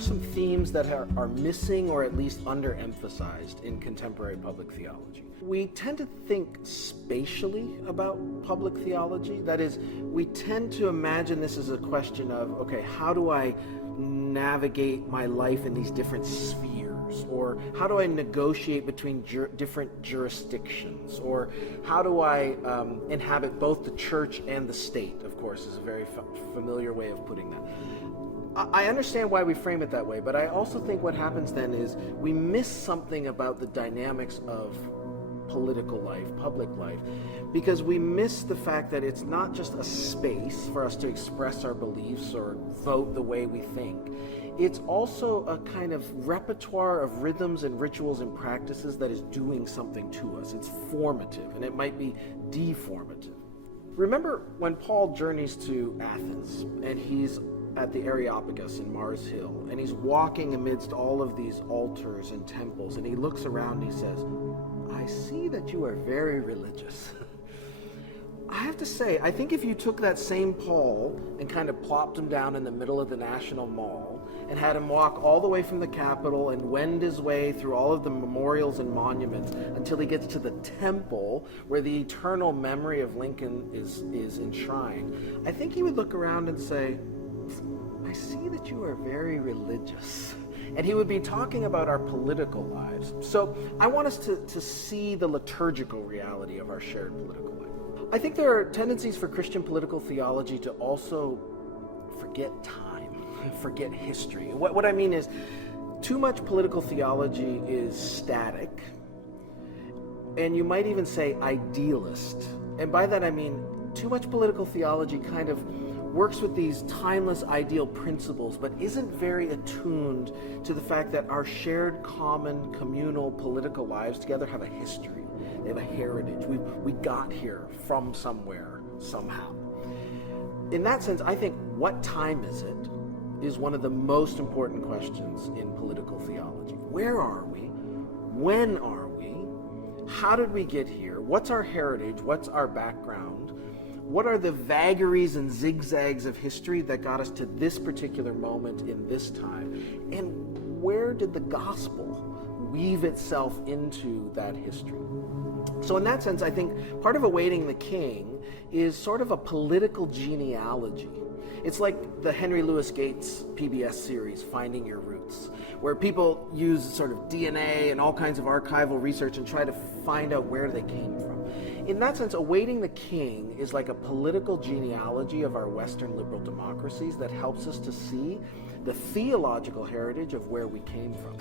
are some themes that are missing or at least underemphasized in contemporary public theology. We tend to think spatially about public theology. That is, we tend to imagine this as a question of, okay, how do I navigate my life in these different spheres? Or how do I negotiate between different jurisdictions? Or how do I inhabit both the church and the state, of course, is a very familiar way of putting that. I understand why we frame it that way, but I also think what happens then is we miss something about the dynamics of political life, public life, because we miss the fact that it's not just a space for us to express our beliefs or vote the way we think. It's also a kind of repertoire of rhythms and rituals and practices that is doing something to us. It's formative, and it might be deformative. Remember when Paul journeys to Athens, and he's at the Areopagus in Mars Hill, and he's walking amidst all of these altars and temples, and he looks around and he says, I see that you are very religious. I have to say, I think if you took that same Paul and kind of plopped him down in the middle of the National Mall and had him walk all the way from the Capitol and wend his way through all of the memorials and monuments until he gets to the temple where the eternal memory of Lincoln is enshrined, I think he would look around and say, I see that you are very religious. And he would be talking about our political lives. So I want us to see the liturgical reality of our shared political life. I think there are tendencies for Christian political theology to also forget time, forget history. What I mean is, too much political theology is static, and you might even say idealist. And by that I mean, too much political theology kind of works with these timeless ideal principles, but isn't very attuned to the fact that our shared common communal political lives together have a history. They have a heritage. We got here from somewhere, somehow. In that sense, I think what time is it is one of the most important questions in political theology. Where are we? When are we? How did we get here? What's our heritage? What's our background? What are the vagaries and zigzags of history that got us to this particular moment in this time? And where did the gospel weave itself into that history? So in that sense, I think part of Awaiting the King is sort of a political genealogy. It's like the Henry Louis Gates PBS series, Finding Your Roots, where people use sort of DNA and all kinds of archival research and try to find out where they came from. In that sense, Awaiting the King is like a political genealogy of our Western liberal democracies that helps us to see the theological heritage of where we came from.